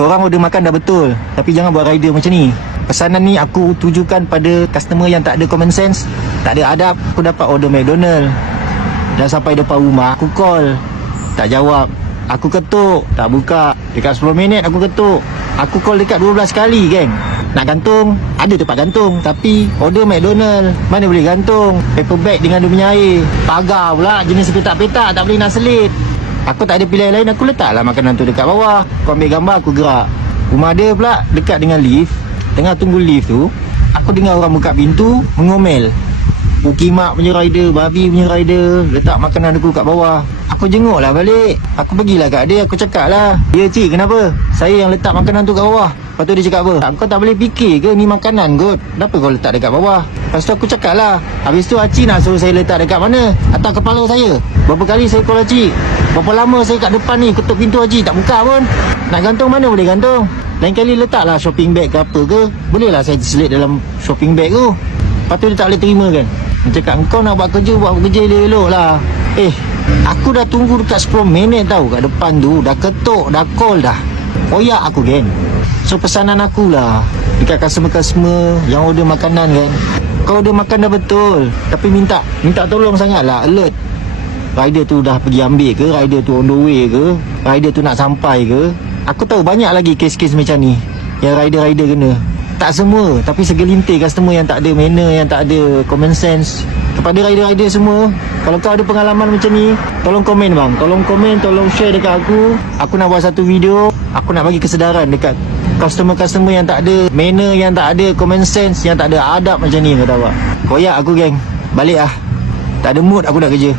Korang order makan dah betul, tapi jangan buat rider macam ni. Pesanan ni aku tujukan pada customer yang tak ada common sense, tak ada adab. Aku dapat order McDonald, dah sampai depan rumah aku call, tak jawab. Aku ketuk, tak buka. Dekat 10 minit aku ketuk. Aku call dekat 12 kali geng. Nak gantung, ada tempat gantung, tapi order McDonald, mana boleh gantung. Paper bag dengan dia punya air. Pagar pula jenis petak-petak, tak boleh nak selit. Aku tak ada pilihan lain, aku letaklah makanan tu dekat bawah. Aku ambil gambar, aku gerak. Rumah dia pula dekat dengan lift. Tengah tunggu lift tu, aku dengar orang buka pintu, mengomel. Pukimak punya rider, babi punya rider letak makanan aku kat bawah. Aku jenguk lah balik. Aku pergilah kat dia, aku cakap lah, "Ya cik, kenapa? Saya yang letak makanan tu kat bawah." Lepas tu dia cakap apa? "Kau tak boleh fikir ke ni makanan kot? Kenapa kau letak dekat bawah?" Lepas tu aku cakap lah, "Habis tu Acik nak suruh saya letak dekat mana? Atas kepala saya? Berapa kali saya call Acik? Berapa lama saya kat depan ni ketuk pintu Acik tak buka pun? Nak gantung mana boleh gantung? Lain kali letaklah shopping bag ke apa ke. Bolehlah saya selit dalam shopping bag tu." Lepas tu dia tak boleh terima kan. Dia cakap, "Kau nak buat kerja elok-elok lah." Aku dah tunggu dekat 10 minit tau kat depan tu. Dah ketuk, dah call dah. Koyak aku geng. So pesanan aku lah dekat customer-customer yang order makanan kan, kau order makan dah betul, tapi minta tolong sangat lah, alert. Rider tu dah pergi ambil ke, rider tu on the way ke, rider tu nak sampai ke. Aku tahu banyak lagi kes-kes macam ni yang rider-rider kena. Tak semua, tapi segelintir customer yang tak ada manner, yang tak ada common sense. Kepada rider-rider semua, kalau kau ada pengalaman macam ni, tolong komen bang. Tolong komen, tolong share dekat aku. Aku nak buat satu video. Aku nak bagi kesedaran dekat customer-customer yang tak ada manner, yang tak ada common sense, yang tak ada adab macam ni. Kau tahu tak? Koyak aku geng. Balik lah. Tak ada mood aku nak kerja.